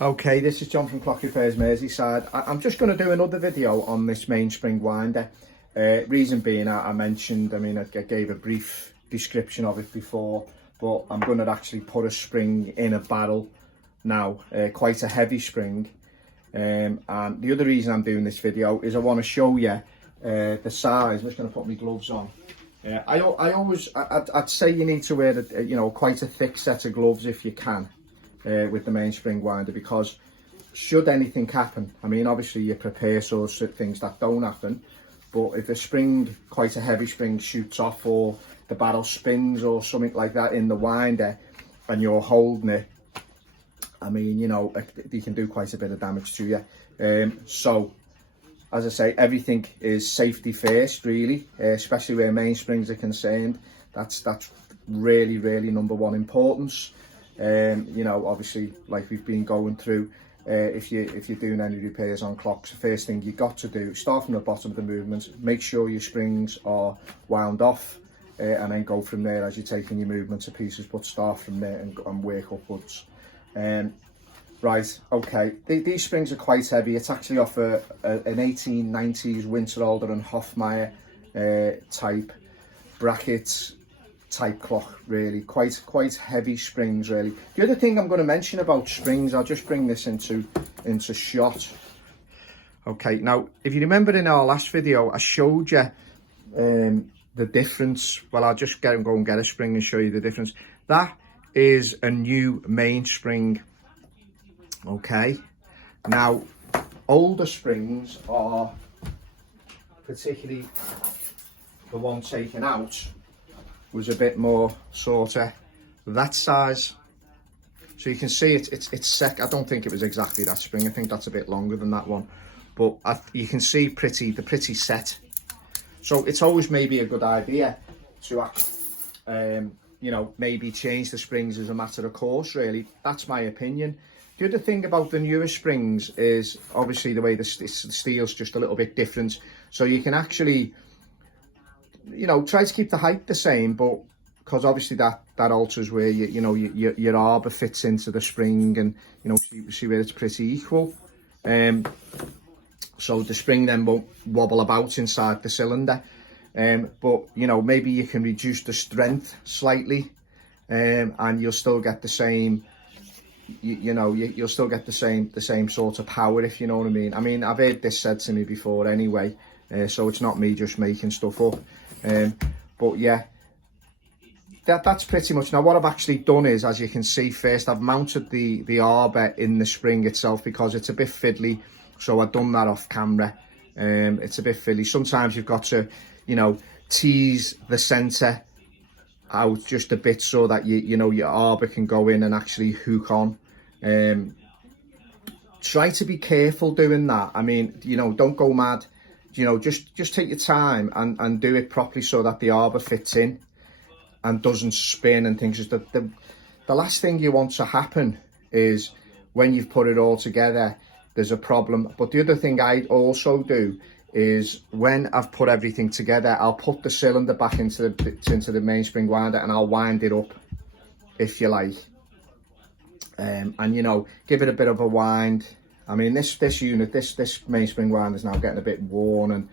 Okay, this is John from Clock Repairs Merseyside. I'm just going to do another video on this mainspring winder. Reason being, I mentioned, I gave a brief description of it before, but I'm going to actually put a spring in a barrel now, quite a heavy spring. And the other reason I'm doing this video is I want to show you the size. I'm just going to put my gloves on. I'd say you need to wear quite a thick set of gloves if you can. With the mainspring winder, because should anything happen, obviously you prepare so things that don't happen, but if a spring, quite a heavy spring, shoots off, or the barrel spins or something like that in the winder and you're holding it, they can do quite a bit of damage to you. So as I say, everything is safety first, really, especially where mainsprings are concerned. That's really number one importance. Obviously, like we've been going through, if you're doing any repairs on clocks, the first thing you got to do, start from the bottom of the movement, make sure your springs are wound off, and then go from there as you're taking your movement to pieces, but start from there and work upwards. Right, okay, these springs are quite heavy. It's actually off an 1890s Winterhalter and Hofmeier type brackets type clock, really. Quite heavy springs, really. The other thing I'm going to mention about springs, I'll just bring this into shot. Okay, now if you remember in our last video I showed you the difference. Well, I'll just go and get a spring and show you the difference. That is a new mainspring. Okay, now older springs are, particularly the one taken out, was a bit more sort of that size, so you can see it's set. I don't think it was exactly that spring. I think that's a bit longer than that one, but you can see the pretty set. So it's always maybe a good idea to maybe change the springs as a matter of course, really. That's my opinion. The other thing about the newer springs is obviously the way the steel's just a little bit different, so you can actually try to keep the height the same, but because obviously that alters where your arbor fits into the spring, and see where it's pretty equal. So the spring then won't wobble about inside the cylinder. But maybe you can reduce the strength slightly, and you'll still get the same. You'll still get the same sort of power, if you know what I mean. I've heard this said to me before anyway, so it's not me just making stuff up. But yeah, that's pretty much. Now what I've actually done is, as you can see, first I've mounted the arbor in the spring itself because it's a bit fiddly, so I've done that off camera. It's a bit fiddly. Sometimes you've got to tease the center out just a bit so that your arbor can go in and actually hook on. Try to be careful doing that. Don't go mad. Just take your time and do it properly so that the arbor fits in and doesn't spin and things. Just the last thing you want to happen is when you've put it all together, there's a problem. But the other thing I also do is when I've put everything together, I'll put the cylinder back into the mainspring winder and I'll wind it up, if you like, and give it a bit of a wind. This unit, this mainspring winder is now getting a bit worn, and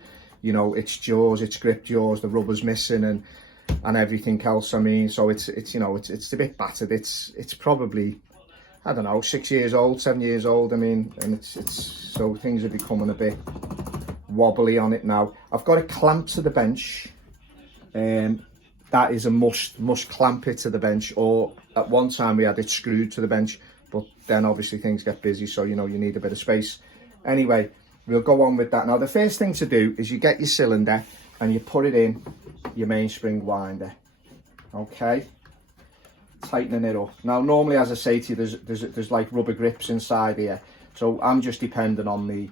its jaws, its grip jaws, the rubber's missing, and everything else. So it's a bit battered. It's probably, I don't know, 6 years old, 7 years old. And so things are becoming a bit wobbly on it now. I've got it clamped to the bench. That is a must clamp it to the bench, or at one time we had it screwed to the bench, but then obviously things get busy, so you need a bit of space. Anyway, we'll go on with that. Now the first thing to do is you get your cylinder and you put it in your mainspring winder. Okay, tightening it up. Now normally, as I say to you, there's like rubber grips inside here, so I'm just depending on the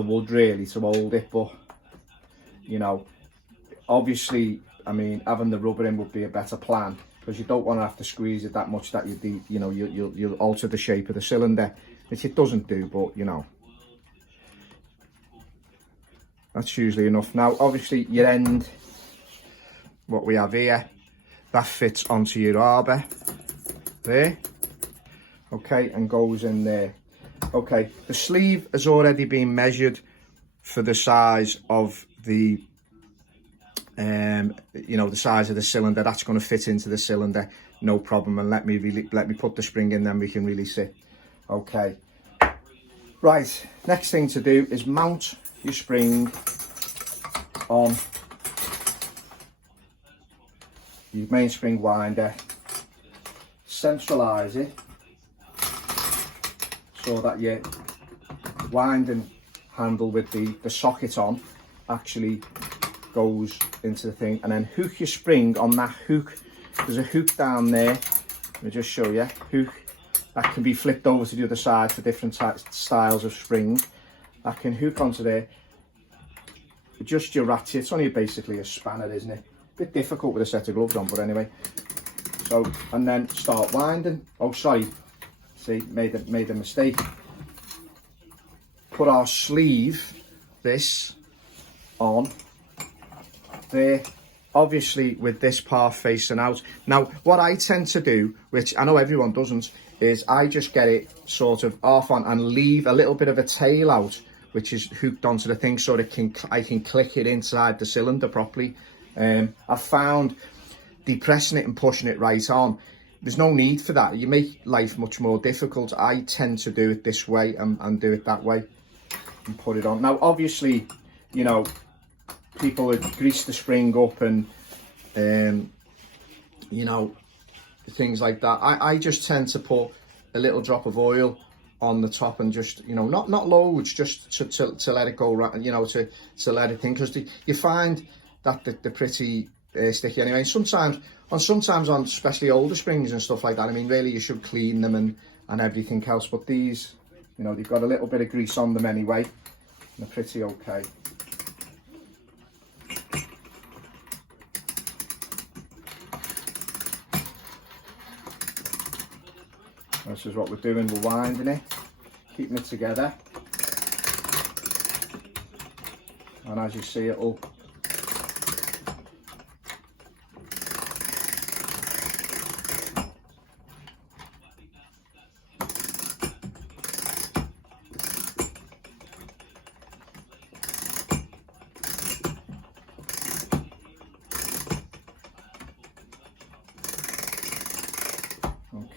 wood really to hold it. But obviously, having the rubber in would be a better plan, because you don't want to have to squeeze it that much that you'll alter the shape of the cylinder, which it doesn't do, but that's usually enough. Now obviously your end, what we have here, that fits onto your arbor there, okay, and goes in there. Okay, the sleeve has already been measured for the size of the you know, the size of the cylinder. That's going to fit into the cylinder, no problem. And let me put the spring in, then we can release it. Okay, right, next thing to do is mount your spring on your mainspring winder. Centralize it so that your winding handle with the socket on actually goes into the thing, and then hook your spring on that hook. There's a hook down there, let me just show you. Hook that can be flipped over to the other side for different styles of spring. That can hook onto there. Adjust your ratchet. It's only basically a spanner, isn't it? A bit difficult with a set of gloves on, but anyway. So, and then start winding. Oh, sorry, see, made a mistake. Put our sleeve, this, on there, obviously with this part facing out. Now, what I tend to do, which I know everyone doesn't, is I just get it sort of off on and leave a little bit of a tail out, which is hooked onto the thing, so that I can click it inside the cylinder properly. I've found depressing it and pushing it right on, there's no need for that. You make life much more difficult. I tend to do it this way and do it that way and put it on. Now, obviously, you know, people would grease the spring up and you know, things like that. I just tend to put a little drop of oil on the top and just, you know, not loads, just to let it go around, you know, to let it think, because you find that they're pretty sticky anyway. Sometimes on especially older springs and stuff like that, I mean, really you should clean them and everything else, but these, you know, they've got a little bit of grease on them anyway, they're pretty okay. This is what we're doing, we're winding it, keeping it together, and as you see, it'll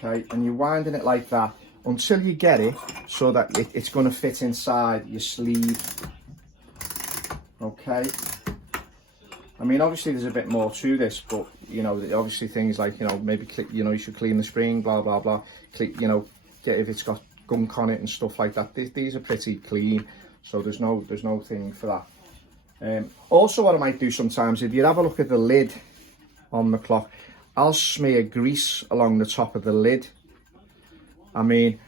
okay, and you're winding it like that until you get it so that it's going to fit inside your sleeve. Okay, I mean, obviously there's a bit more to this, but you know, obviously things like, you know, maybe you know, you should clean the spring, blah blah blah, you know, get if it's got gunk on it and stuff like that. These are pretty clean, so there's no thing for that. Also, what I might do sometimes, if you have a look at the lid on the clock, I'll smear grease along the top of the lid. I mean,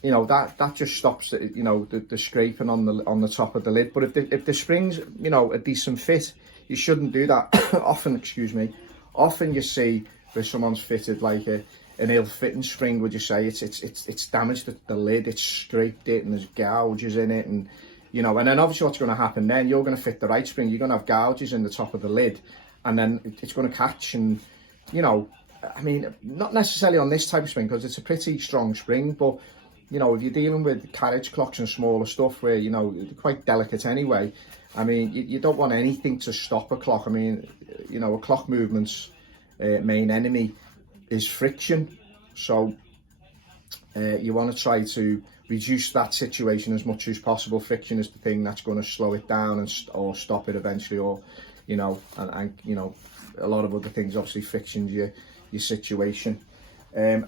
you know, that just stops it, you know, the scraping on the top of the lid. But if the spring's, you know, a decent fit, you shouldn't do that. Often you see where someone's fitted like an ill-fitting spring, would you say, it's damaged the lid, it's scraped it, and there's gouges in it, and you know, and then obviously what's going to happen then, you're going to fit the right spring, you're going to have gouges in the top of the lid, and then it's going to catch. And you know, I mean, not necessarily on this type of spring because it's a pretty strong spring, but you know, if you're dealing with carriage clocks and smaller stuff where, you know, they're quite delicate anyway, I mean, you don't want anything to stop a clock. I mean, you know, a clock movement's main enemy is friction, so you want to try to reduce that situation as much as possible. Friction is the thing that's going to slow it down or stop it eventually, or you know, and you know, a lot of other things. Obviously, friction's your situation.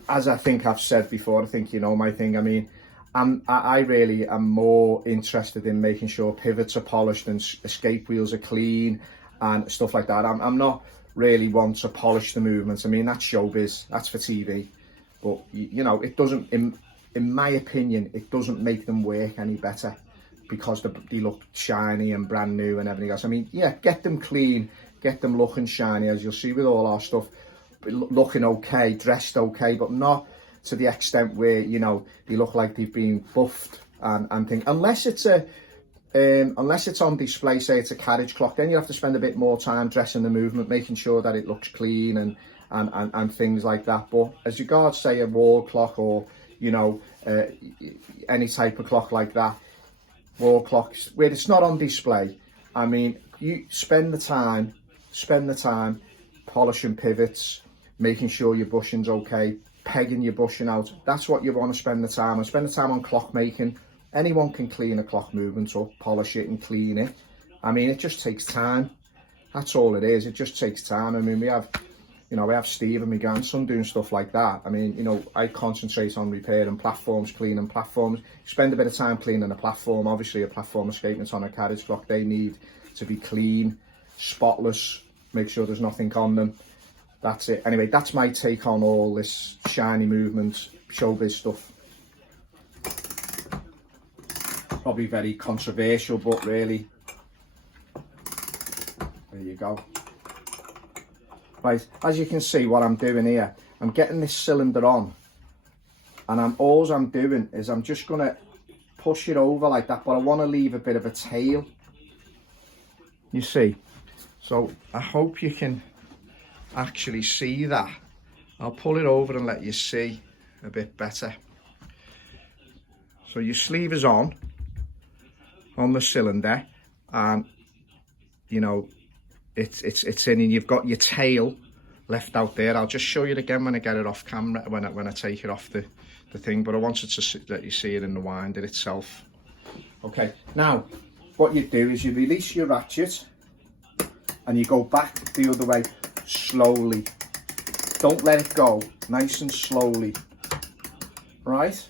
As I think I've said before, I think you know my thing. I mean, I really am more interested in making sure pivots are polished and escape wheels are clean and stuff like that. I'm not really one to polish the movements. I mean, that's showbiz, that's for TV, but you know, it doesn't, in my opinion, it doesn't make them work any better because they look shiny and brand new and everything else. I mean, yeah, get them clean, get them looking shiny, as you'll see with all our stuff, looking okay, dressed okay, but not to the extent where, you know, they look like they've been buffed and things. Unless it's on display, say it's a carriage clock, then you have to spend a bit more time dressing the movement, making sure that it looks clean and things like that. But as regards, say, a wall clock or, you know, any type of clock like that, wall clocks, where it's not on display. I mean, you spend the time polishing pivots, making sure your bushing's okay, pegging your bushing out. That's what you want to spend the time on. Spend the time on clock making. Anyone can clean a clock movement up, polish it and clean it. I mean, it just takes time. That's all it is. It just takes time. I mean, we have Steve and my grandson doing stuff like that. I mean, you know, I concentrate on repairing platforms, cleaning platforms. Spend a bit of time cleaning a platform. Obviously, a platform escapement on a carriage clock, they need to be clean, spotless, make sure there's nothing on them. That's it. Anyway, that's my take on all this shiny movement, showbiz stuff. Probably very controversial, but really, there you go. Right, as you can see, what I'm doing here, I'm getting this cylinder on, and all I'm doing is I'm just gonna push it over like that, but I want to leave a bit of a tail, you see. So I hope you can actually see that. I'll pull it over and let you see a bit better. So your sleeve is on the cylinder, and you know it's in, and you've got your tail left out there. I'll just show you it again when I get it off camera, when I take it off the thing, but I wanted to let you see it in the winder itself. Okay, now what you do is you release your ratchet and you go back the other way slowly. Don't let it go, nice and slowly. Right,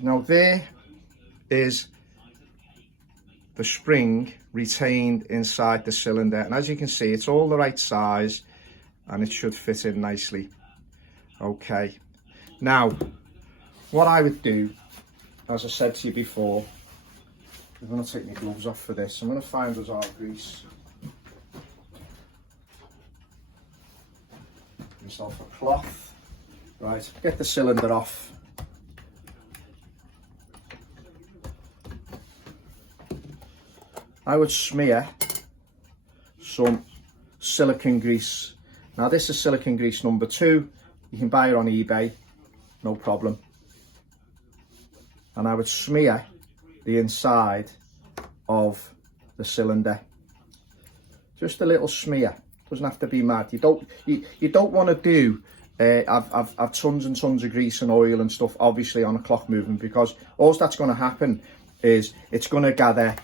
now there is the spring retained inside the cylinder, and as you can see, it's all the right size and it should fit in nicely. Okay, now what I would do, as I said to you before, I'm going to take my gloves off for this. I'm going to find us our grease. Get myself a cloth. Right, get the cylinder off. I would smear some silicone grease. Now this is silicone grease number 2. You can buy it on eBay, no problem. And I would smear the inside of the cylinder. Just a little smear. Doesn't have to be mad. You don't want to do I've tons and tons of grease and oil and stuff obviously on a clock movement, because all that's going to happen is it's going to gather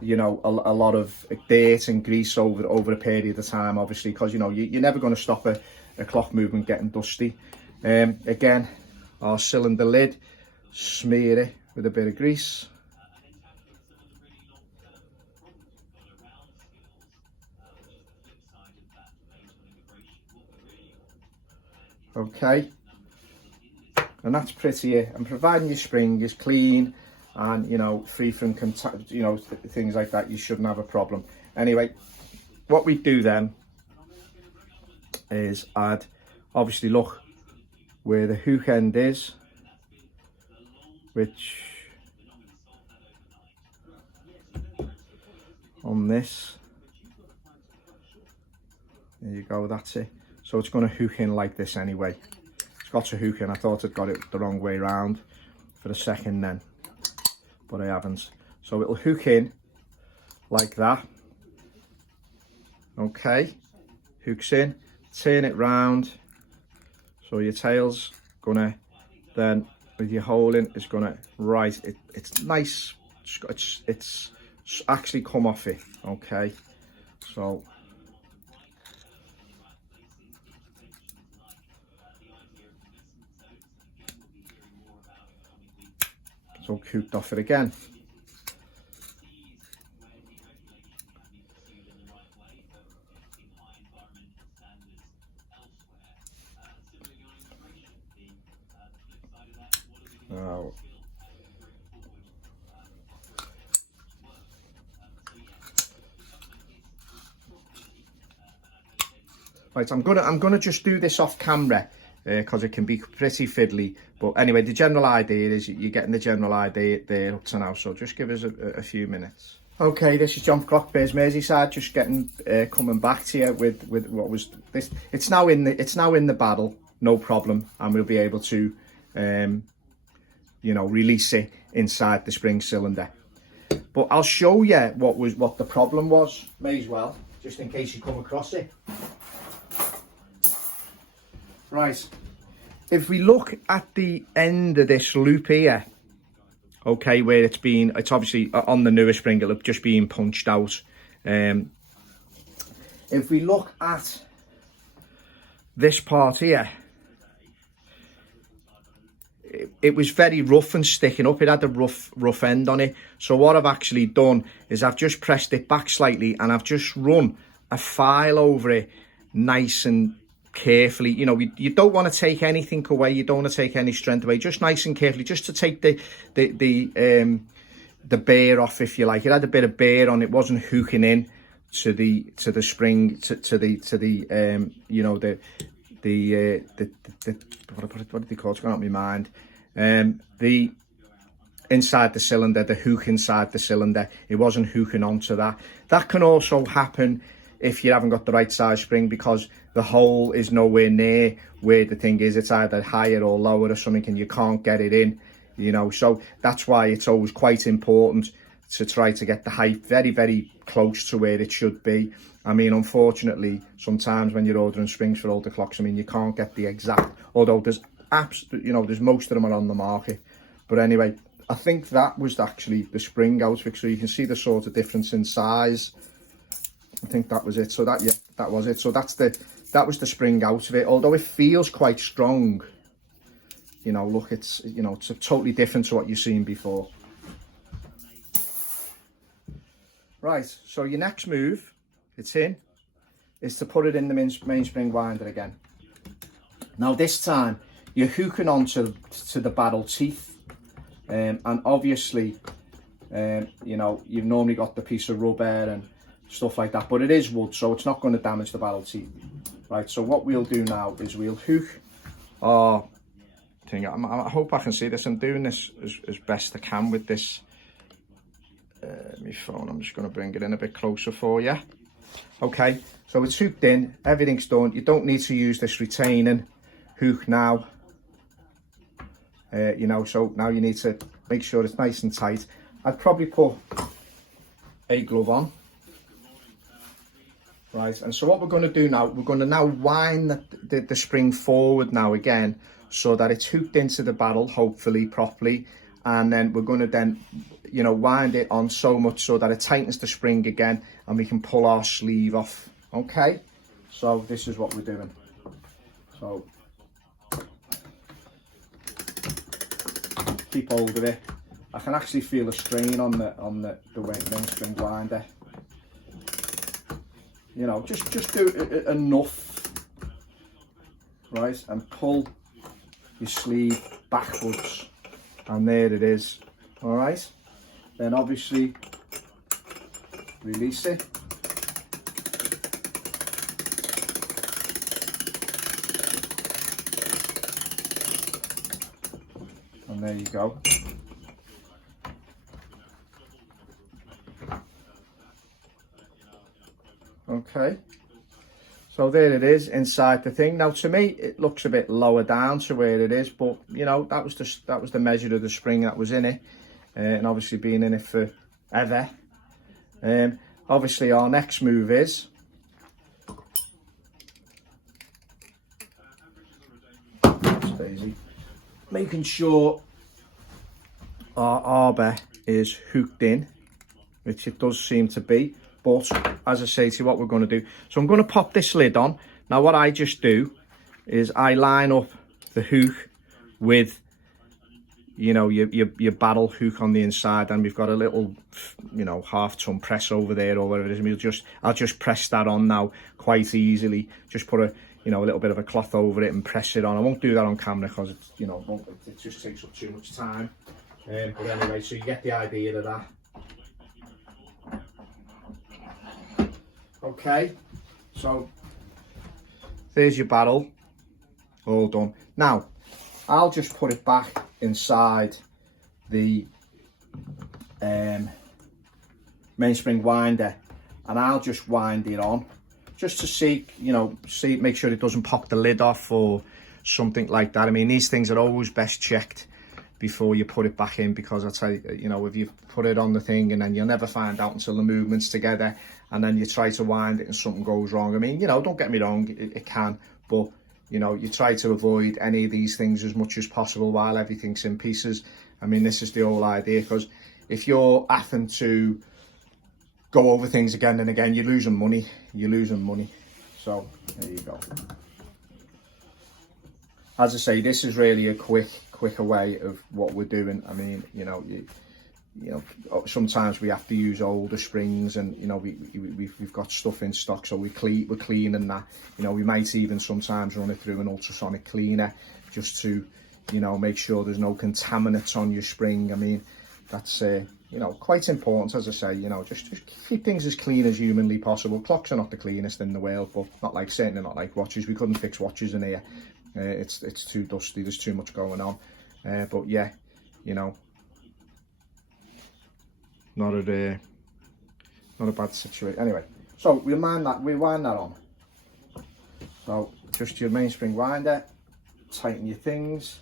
you know, a lot of dirt and grease over a period of time, obviously, because you know you're never going to stop a clock movement getting dusty. Again, our cylinder lid, smear it with a bit of grease. Okay, and that's pretty it. And providing your spring is clean and you know free from contact, you know, things like that, you shouldn't have a problem. Anyway, what we do then is I'd obviously look where the hook end is, which on this, there you go, that's it. So it's going to hook in like this anyway. It's got to hook in. I thought I'd got it the wrong way around for a second then, but I haven't. So it'll hook in like that. Okay, hooks in, turn it round. So your tail's gonna then, with your hole in, is gonna it's nice. It's actually come off it. Okay, so it's all cooped off it again. Now, right, I'm gonna just do this off camera because it can be pretty fiddly. But anyway, the general idea is you're getting the general idea there up to now. So just give us a few minutes. Okay, this is John Crockbears Merseyside, just getting coming back to you with what was this. It's now in the barrel, no problem, and we'll be able to you know, release it inside the spring cylinder. But I'll show you what the problem was, may as well, just in case you come across it. Right, if we look at the end of this loop here, okay, where it's obviously on the newer spring, it'll just been punched out. If we look at this part here, it was very rough and sticking up. It had a rough end on it. So what I've actually done is I've just pressed it back slightly and I've just run a file over it nice and carefully. You know, you don't want to take anything away, you don't want to take any strength away, just nice and carefully, just to take the bear off, if you like. It had a bit of bear on it, wasn't hooking in to the spring, to the you know, the what do they call it? It's gone out of my mind. The inside the cylinder, the hook inside the cylinder, it wasn't hooking onto that. That can also happen if you haven't got the right size spring, because the hole is nowhere near where the thing is. It's either higher or lower or something, and you can't get it in, you know. So that's why it's always quite important to try to get the height very, very close to where it should be. I mean, unfortunately, sometimes when you're ordering springs for older clocks, I mean, you can't get the exact, although there's you know, there's most of them are on the market. But anyway, I think that was actually the spring outfit, so you can see the sort of difference in size. I think that was it. So that, yeah, that was it. So that was the spring out of it. Although it feels quite strong, you know, look, it's, you know, it's totally different to what you've seen before. Right, so your next move, it's in, is to put it in the mainspring winder again. Now this time you're hooking onto the barrel teeth, and obviously you know, you've normally got the piece of rubber and stuff like that, but it is wood, so it's not going to damage the barrel teeth. Right, so what we'll do now is we'll hook our thing. I hope I can see this. I'm doing this as best I can with this my phone. I'm just going to bring it in a bit closer for you. Okay, so it's hooked in, everything's done. You don't need to use this retaining hook now. You know, so now you need to make sure it's nice and tight. I'd probably put a glove on. Right, and so what we're going to do now, we're going to now wind the spring forward now again, so that it's hooked into the barrel, hopefully properly, and then we're going to then, you know, wind it on so much so that it tightens the spring again, and we can pull our sleeve off. Okay, so this is what we're doing. So keep hold of it. I can actually feel a strain on the mainspring winder. You know, just do enough, right, and pull your sleeve backwards, and there it is. All right, then obviously release it. And there you go. Okay, so there it is inside the thing. Now to me it looks a bit lower down to where it is, but you know, that was the measure of the spring that was in it, and obviously being in it forever. Obviously our next move is making sure our arbor is hooked in, which it does seem to be. But as I say to you, what we're going to do, so I'm going to pop this lid on. Now what I just do is I line up the hook with, you know, your barrel hook on the inside, and we've got a little, you know, half-ton press over there or whatever it is. And I'll just press that on now quite easily. Just put a, you know, a little bit of a cloth over it and press it on. I won't do that on camera because it's, you know, it just takes up too much time. But anyway, so you get the idea of that. Okay, so there's your barrel, all done. Now, I'll just put it back mainspring winder, and I'll just wind it on just to see, you know, make sure it doesn't pop the lid off or something like that. I mean, these things are always best checked before you put it back in, because I tell you, you know, if you put it on the thing and then you'll never find out until the movement's together, and then you try to wind it and something goes wrong. I mean, you know, don't get me wrong, it can, but you know, you try to avoid any of these things as much as possible while everything's in pieces. I mean, this is the whole idea, because if you're having to go over things again and again, you're losing money. So there you go. As I say, this is really a quicker way of what we're doing. I mean, you know, sometimes we have to use older springs, and you know, we've got stuff in stock, so we're cleaning that. You know, we might even sometimes run it through an ultrasonic cleaner just to, you know, make sure there's no contaminants on your spring. I mean, that's you know, quite important. As I say, you know, just keep things as clean as humanly possible. Clocks are not the cleanest in the world, but certainly not like watches. We couldn't fix watches in here. It's too dusty, there's too much going on. But yeah, you know, not a bad situation. Anyway, so we wind that on. So just your mainspring winder, tighten your things,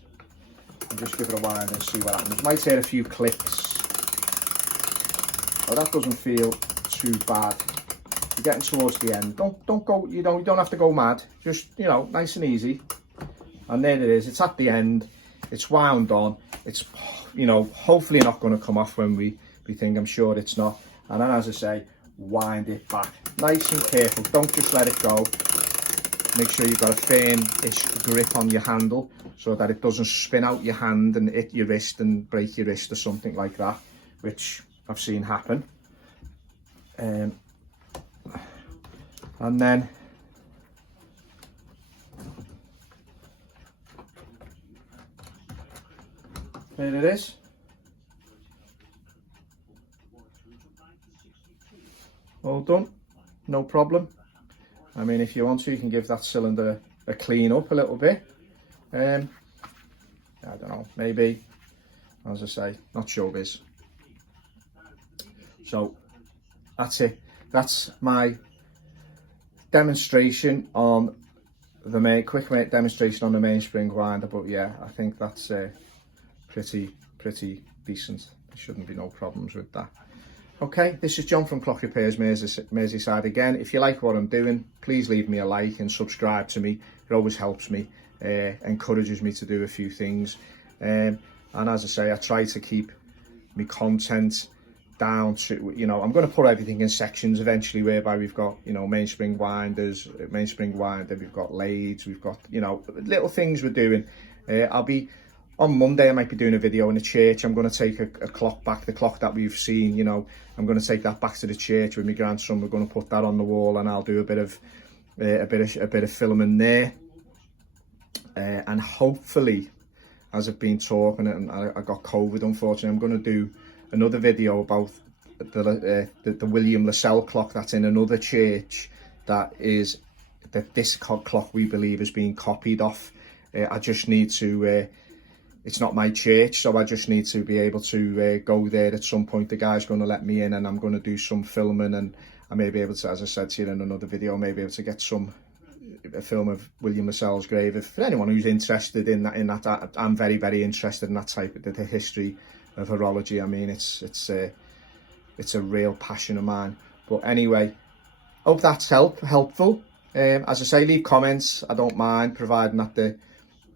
and just give it a wind and see what happens. Might hear a few clicks. Oh, that doesn't feel too bad. You're getting towards the end. Don't go. You don't have to go mad. Just, you know, nice and easy. And there it is. It's at the end. It's wound on. It's, you know, hopefully not going to come off when we think. I'm sure it's not. And then, as I say, wind it back. Nice and careful. Don't just let it go. Make sure you've got a firm-ish grip on your handle so that it doesn't spin out your hand and hit your wrist and break your wrist or something like that, which I've seen happen. And then there it is. All done, no problem. I mean, if you want to, you can give that cylinder a clean up a little bit. I don't know, maybe, as I say, not showbiz. So that's it. That's my demonstration on the quick demonstration on the mainspring winder. But yeah, I think that's pretty decent. There shouldn't be no problems with that. Okay, this is John from Clock Repairs Merseyside again. If you like what I'm doing, please leave me a like and subscribe to me. It always helps me, encourages me to do a few things. And as I say, I try to keep my content down to, you know, I'm going to put everything in sections eventually, whereby we've got, you know, mainspring winder, we've got lathes, we've got, you know, little things we're doing. I'll be on Monday, I might be doing a video in a church. I'm going to take a clock back, the clock that we've seen, you know, I'm going to take that back to the church with my grandson. We're going to put that on the wall, and I'll do a bit of filming there. And hopefully, as I've been talking, and I got COVID, unfortunately, I'm going to do another video about the William Lassell clock that's in another church that this clock we believe is being copied off. I just need to, it's not my church, so I just need to be able to go there at some point. The guy's going to let me in, and I'm going to do some filming, and I may be able to, as I said to you in another video, I may be able to get a film of William Lassell's grave. If for anyone who's interested in that, I'm very interested in that type of the history of horology. I mean, it's a real passion of mine. But anyway, hope that's helpful. As I say, leave comments. I don't mind, providing that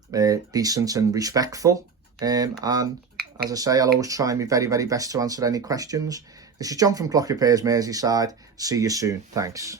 they're decent and respectful. And as I say, I'll always try my very best to answer any questions. This is John from Clock Repairs Merseyside. See you soon. Thanks.